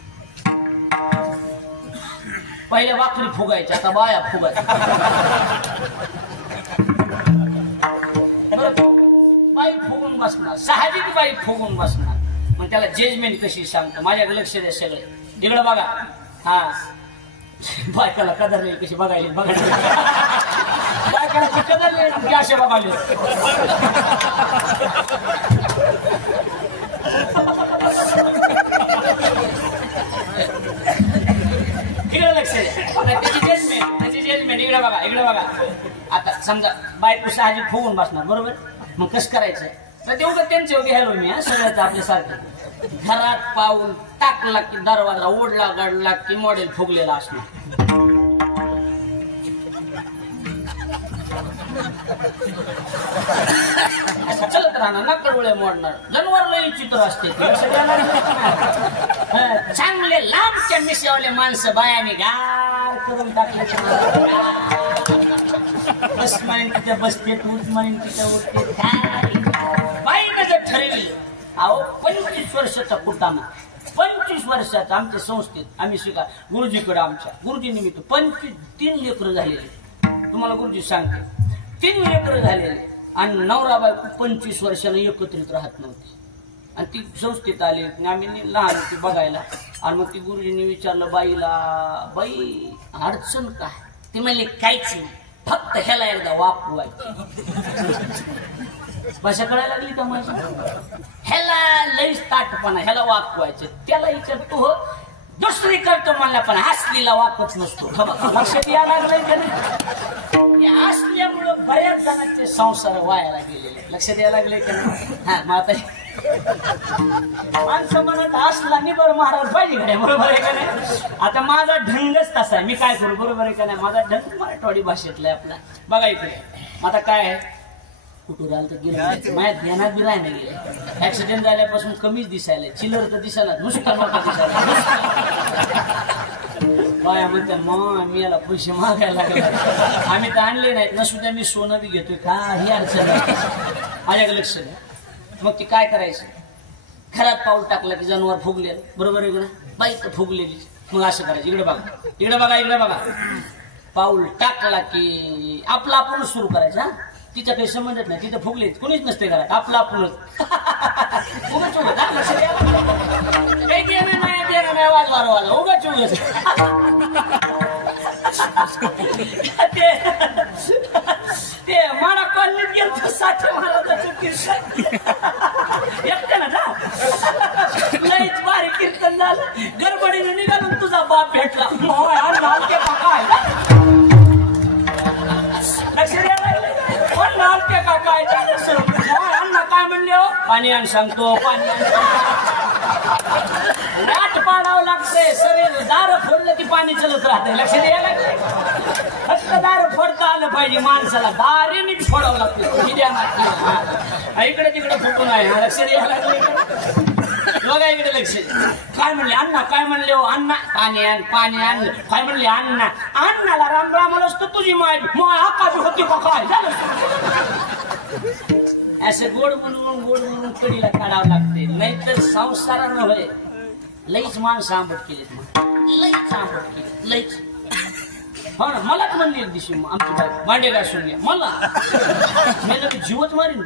पहिल्या वाकरी फुगायच्या, आता बाया फुगायच्या. बाई फुगून बसणार, साहजिक बाई फुगून बसणार. मग त्याला जजमेंट कशी सांगतो, माझ्याकडे लक्ष द्या सगळे, इकडं बघा. हा बायकाला कदर नाही कशी बघायला बायकाला कदर नाही असे बघायला. इकडे लक्ष द्या, त्याची जजमेंट इकडे बघा. आता समजा बायको साहजिक फुगून बसणार बरोबर, मग कसं करायचं? तर तेवढं त्यांच्या घ्यायलो मी सगळ्याच आपल्यासारखं. घरात पाऊल टाकला की दरवाजा ओढला गाडला की मॉडेल फुगलेला असणार. चलत राहणार ना, कडोळे मोडणार, जनावर लई चित्र असते. चांगले लांबच्या मिशेवाले माणसं बायाने गार करून टाकले. बस म्हणून तिथे बसते, तूच म्हणून तिथे उठते. बाईने जर ठरविलं, अहो 25 वर्षाचा कुटाणा, 25 वर्षाचा आमच्या संस्थेत आम्ही शिका गुरुजीकडे, आमच्या गुरुजी निमित्त 3 लेकरं झालेले. तुम्हाला गुरुजी सांगते 3 लेकरं झालेले. आणि नवरा बायको 25 वर्षाला एकत्रित राहत नव्हते. आणि ती संस्थेत आली, आम्ही लहान होती बघायला. आणि मग ती गुरुजींनी विचारलं बाईला, बाई अडचण काय? ती म्हणली काहीच नाही, फक्त ह्याला एकदा वापवायची. भाषा कळायला लागली का माझी? ह्याला लईच ताटपणा, ह्याला वाकवायचं. त्याला विचारतो दुसरी करतो म्हणला, पण हसलीला वाकच नसतो. लक्षात यायला लागलंय का नाही? असल्यामुळं बऱ्याच जणांचे संसार वायाला गेलेले लक्षात यायला लागले की नाही? हा मग आता माणसं म्हणत असला निबर महाराज पाहिजे कडे बरोबर आहे का नाही? आता माझा ढंगच तसा आहे, मी काय करू बरोबर आहे का नाही? माझा ढंग मराठवाडी भाषेतला आहे आपला. बघा इकडे आता काय आहे, कुठून आलं तर गेलं माझ्या ध्यानात बी राहिलं गेलं. ऍक्सिडेंट झाल्यापासून कमीच दिसायला, चिल्लर तर दिसायला नुसता नका दिसायला. बाया म्हणते मग मी याला पैसे मागायला लागले, आम्ही तर आणले नाहीत नसुद्या मी सोनं बी घेतोय काही अडचण नाही. माझ्याकडे लक्ष द्या. मग ती काय करायचं, घरात पाऊल टाकलं की जनावर फुगले बरोबर आहे ना, बाई तर फुगलेली. मग असं करायचं, इकडे बघा इकडे बघा इकडे बघा, पाऊल टाकला की आपलं आपणच सुरू करायचं. हा तिचा काही संबंधच नाही, तिथं फुगले कुणीच नसते घरात, आपलं आपणच. उगाच उगाच काही देणं नाही वाज वाजवा उगाच उगाच. ते मला कॉलनीत गेलो साठे महाराजाचं कीर्तन एकट्यानं जा लईच भारी कीर्तन झालं. गडबडीने निघालून तुझा बाप भेटला. लक्ष द्यायला नालके का काय अण्णा काय म्हणले हो, पाणी आण सांगतो पाणी आण. वाट पाडावं लागतंय, शरीर दार फोडलं की पाणी चलत राहतंय. लक्ष द्यायला लागले, फक्त दार फोडता आलं पाहिजे माणसाला, दारीनेच फोडावं लागतं. इकडे तिकडे फुटून आहे. लक्ष द्यायला लागले बघा इकडे लक्ष. काय म्हणले अण्णा, काय म्हणले हो अण्णा, पाणी आण पाणी आण. काय म्हणले अण्णा, अण्णाला राम राम असतो तुझी माय आका बी होती का काय झालं. असं गोड म्हणून कडीला काढावं लागते, नाहीतर संसारानं होय लईच माणसं आंबट केलेत. लईच आंबट केले लईच. हो ना, मलाच म्हणली एक दिवशी आमची बाई भांडे घासून घ्या, मला मी जीवच मारीन.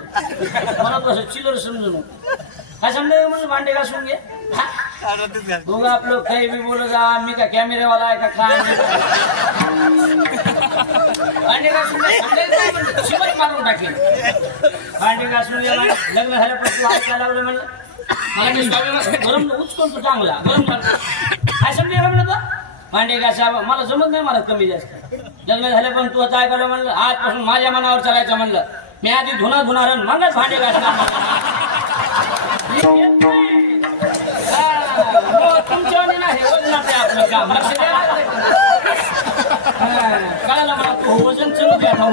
मला तसं चिलर समजू नको. काय समजा म्हणून भांडे घासून घे, दोघं आपलं काही बी बोलत जा. मी का कॅमेरेवाला आहे का काय, भांडे घासून घ्या शिवच मारून टाकेल. भांडे घासून घ्या, लग्न झाल्यापासून ऐकायला लागलं म्हणलं मला गरम उचकून तू चांगला गरम झालं. काय समजा म्हणलं भांडे घासा मला जमत नाही, मला कमी जास्त. लग्न झाल्यापासून तू आता ऐकायला म्हणलं आजपासून माझ्या मनावर चालायचं म्हणलं. मी आधी धुणार मगच भांडे घासणार. तुमच्या नाही वजनाचं आहे आपलं काम. लक्ष द्या कळायला मला तू वजन चलू द्या खाऊ.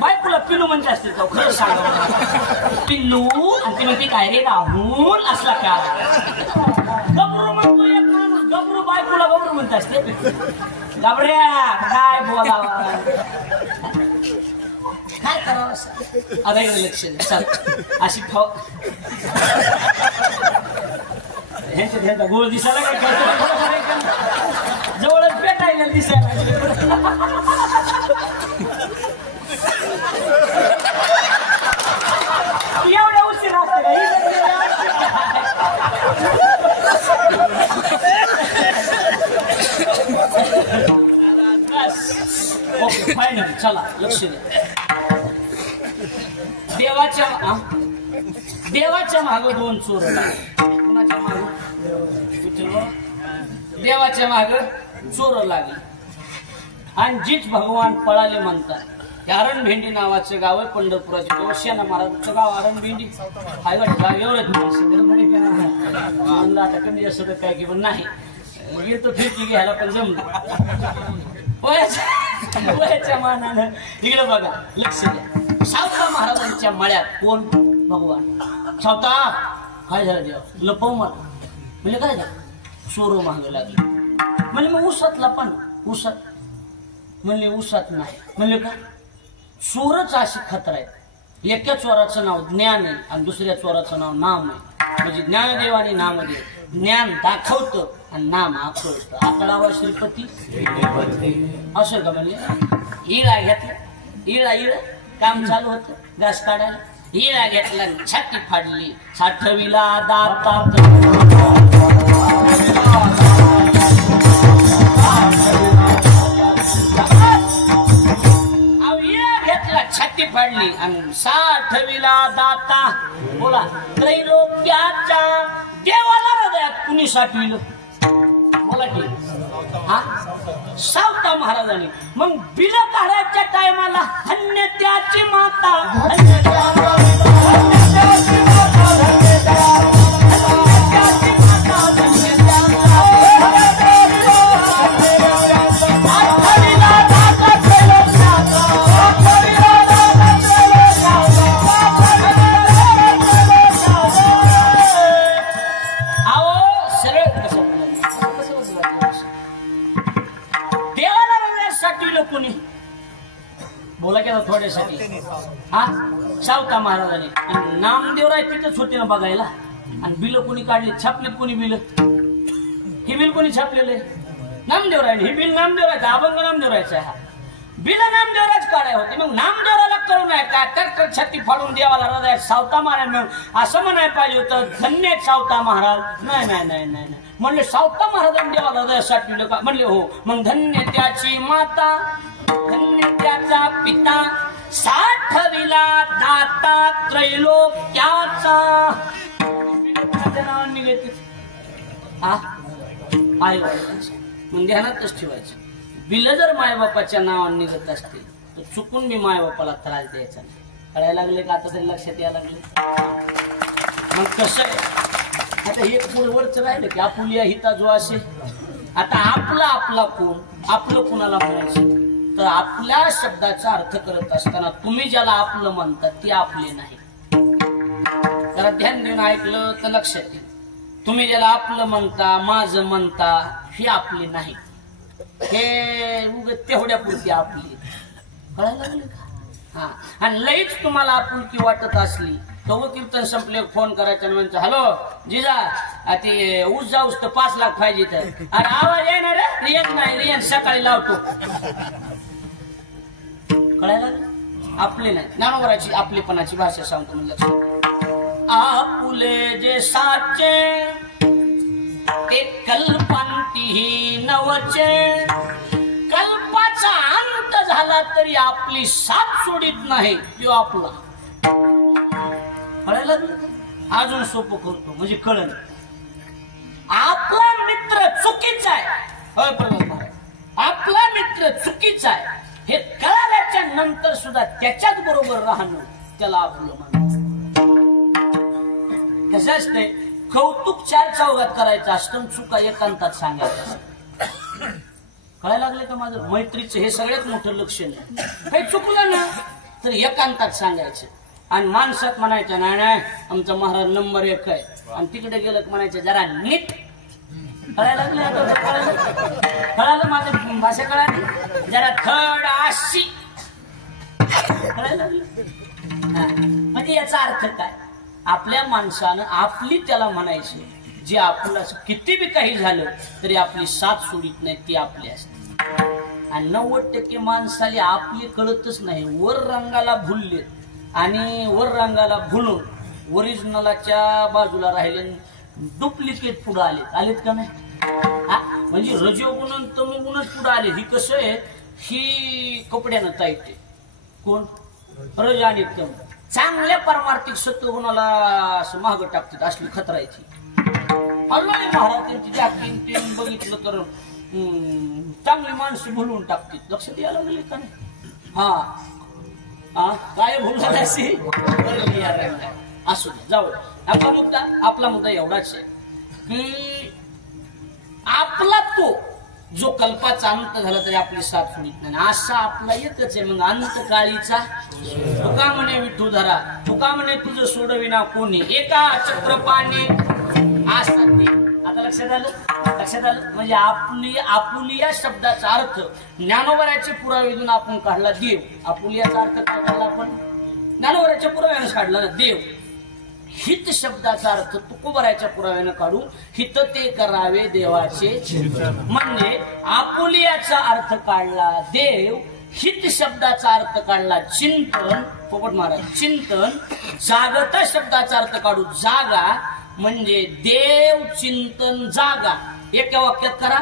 बायकोला पिल्लू म्हणजे असते जाऊ खरं सांगा. पिल्लू आणि ती म्हणते काय रे राहुल असला का गबरू म्हणतो एक माणूस. गबरू बायकोला गबरू म्हणत असते. गबऱ्या काय बोलावा काय करावं आता इकडे लक्ष द्या. अशी ह्यांचा गोळ दिसायला काय जवळच पेटायला दिसायला. एवढ्या उशीर ओके फायनल चला लक्ष द्या. देवाच्या माग दोन चोर. कुणाच्या माग, देवाच्या माग चोर लागले आणि जीच भगवान पळाले म्हणतात. अरणभेंडी नावाचं गाव आहे पंढरपुराचे जवळ. शेणा महाराजांचं गाव अरणभेंडी आहे गाव. एवढंच म्हणलं आता कमी असं काय की पण नाही येतो फिरकी घ्यायला पण जमलं वयाच्या मानानं. इकडे बघा लक्ष द्या. सावता महाराजांच्या मळ्यात कोण भगवान सावता काय झालं देव लपव मला म्हणजे काय झालं. चोर मागं लागले म्हणजे मग उसातला पण उसात म्हणले उसात नाही म्हणले का चोरच अशी खतर आहे. एका चोराचं नाव ज्ञान आहे आणि दुसऱ्या चोराचं नाव नाम आहे. म्हणजे ज्ञानदेव आणि नामदेव. ज्ञान दाखवतं आणि नाम आकळतं. आकळावा श्रीपती असं का म्हणले. इळा घेतला इळ काम चालू होतं घास काढायला. इळा घेतला छाती फाडली. साठविला दातात छाती फाडली आणि साठविला दाता. बोला त्रैलोक्याच्या देवाला हृदयात कुणी साठविलं. बोला की हा सावता महाराजांनी. मग बिल काढायच्या टायमाला धन्य त्याची माता, धन्य त्याची माता, धन्य त्याची माता, धन्य त्याची माता, धन्य कोणी बोला केला थोड्यासाठी. हा सावता महाराजांनी. आणि नामदेवराय तिथंच होते ना बघायला. आणि बिल कोणी काढली, छापले कोणी बिल? हे बिल कोणी छापलेले? नामदेवरायने. हे बिल नामदेवरायचं, अभंग नामदेवरायचं आहे. हा बिल नामदेवराज काढाय होते. मग नामदेवराला करू नये का ट्रॅक्टर छाती फाडून देवाला हृदयात सावता महाराज म्हणून असं म्हणायला पाहिजे होतं, धन्य सावता महाराज. नाही नाही नाही नाही नाही म्हणले सावता महाराजांनी देवाला हृदयासाठी म्हणले हो. मग धन्य त्याची माता, धन्य त्याचा पिता, साठविला दाता त्रैलोक्याचा. नावांनी घेतले आई मग ध्यानातच ठेवायचं. बिल जर मायबापाच्या नावाने निघत असतील तर चुकून मी मायबापाला त्रास द्यायचा नाही. कळायला लागले का? आता तरी लक्षात यायला लागले. मग कसं आहे, आता हे पुढे वरच राहिलं की आपुलिया हिता जो असेल. आता आपला कोण, आपलं कुणाला म्हणायचं? तर आपल्या शब्दाचा अर्थ करत असताना तुम्ही ज्याला आपलं म्हणता ते आपले नाही. जरा ध्यान देऊन ऐकलं तर लक्षात येईल. तुम्ही ज्याला आपलं म्हणता, माझं म्हणता, ही आपली नाही. हे तेवढ्या पुरती आपली. कळायला लागले का? हा. आणि लईच तुम्हाला आपुलकी वाटत असली तर कीर्तन संपले फोन करायचा म्हणजे हॅलो जिजा ते ऊस जाऊस तर 5 लाख पाहिजे. तर अरे आवाज येणार रे, रियन नाही, रियन सकाळी लावतो. कळायला लागलं? आपले नाही. ज्ञानोबराची आपलेपणाची भाषा सांगतो म्हणजे लक्षात. आपुले जे साचे ते कल्पांतीही नवचे, कल्पाचा अंत झाला तरी आपली साथ सोडित नाही तो आपला. कळायला अजून सोपं करतो म्हणजे कळलं. आपला मित्र चुकीचा आहे, होय प्रभू, आपला मित्र चुकीचा आहे हे कळाल्याच्या नंतर सुद्धा त्याच्याच बरोबर राहणं त्याला आपलं म्हणायचं. कसं असते, कौतुक 4 चौघात करायचं असतं, चुका एकांतात सांगायचं असतं. कळायला लागले का माझं? मैत्रीचं हे सगळ्यात मोठं लक्षण आहे. काही चुकलं ना तर एकांतात सांगायचं. आणि माणसात म्हणायचं नाही नाही आमचा महाराज नंबर 1 आहे, आणि तिकडे गेलं म्हणायचं जरा नीट. कळायला लागले? कळालं माझं भाषा? कळाली जरा थर्ड अशी. कळायला लागलं? म्हणजे याचा अर्थ काय? आपल्या माणसानं आपली त्याला म्हणायची, जे आपलं किती बी काही झालं तरी आपली साथ सोडित नाही, ती आपली असते. आणि 90% माणसाला आपली कळतच नाही. वर रंगाला भुलले आणि वर रंगाला भुलून ओरिजिनलच्या बाजूला राहिले, डुप्लिकेट पुढे आलेत का नाही? म्हणजे रजोगुण तमोगुणच पुढे आले. ही कसं आहे, ही कपड्यानं ताईते. कोण? रज आणि तम. चांगल्या परमार्थिक सत्वगुणाला असं महाग टाकतात, असली खतरायची. अल्लाने महाराज त्यांची जाती बघितलं तर चांगली माणसं भुलवून टाकतात. लक्षात यायला लागले का नाही? हा काय भुलणार अशी असू दे, जाऊ. आपला मुद्दा एवढाच आहे की आपला तो जो कल्पाचा अंत झाला तरी आपली साथ सोडित नाही. असा आपला एकच आहे. मग अंत काळीचा तुका म्हणे विठू धरा, तुका म्हणे तुझं सोडविना कोणी, एका चक्रपाणी असतात. आता लक्षात आलं? लक्षात आलं? म्हणजे आपुली या शब्दाचा अर्थ ज्ञानोबराच्या पुराव्यातून आपण काढला देव. आपुलियाचा अर्थ काय काढला आपण? ज्ञानोबराच्या पुराव्यानं काढला ना देव. हित शब्दाचा अर्थ तुकोबराच्या पुराव्यानं काढून हित ते करावे देवाचे चिंतन. म्हणजे आपुलियाचा अर्थ काढला देव, हित शब्दाचा अर्थ काढला चिंतन. पोपट महाराज चिंतन. जागता शब्दाचा अर्थ काढू जागा, म्हणजे देव चिंतन जागा. एका वाक्यात करा,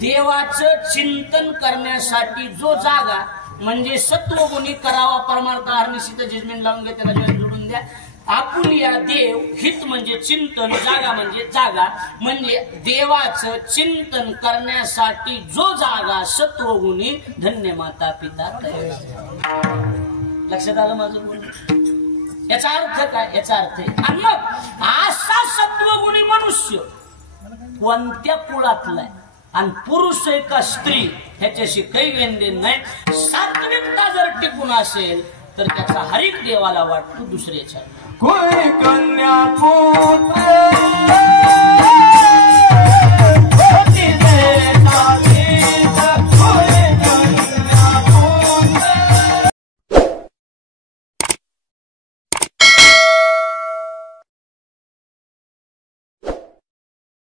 देवाचं चिंतन करण्यासाठी जो जागा म्हणजे सत्वगुणी करावा परमार्थ. निश्चित जजमेंट लावून घ्या, त्याला जोडून द्या. आपुलिया देव, हित म्हणजे चिंतन, जागा म्हणजे जागा, म्हणजे देवाचं चिंतन करण्यासाठी जो जागा सत्वगुणी धन्य माता पिता तयार. लक्षात आलं माझं बोलणं? याचा अर्थ काय? याचा अर्थ आहे आणि मग असा सत्वगुणी मनुष्य कोणत्या कुळातला आहे आणि पुरुष आहे का स्त्री ह्याच्याशी काही लेनदेन नाही. सात्विकता जर टिकून असेल तर त्याचा हरिक देवाला वाटतो दुसऱ्याच्या. कोई कन्या पुत्र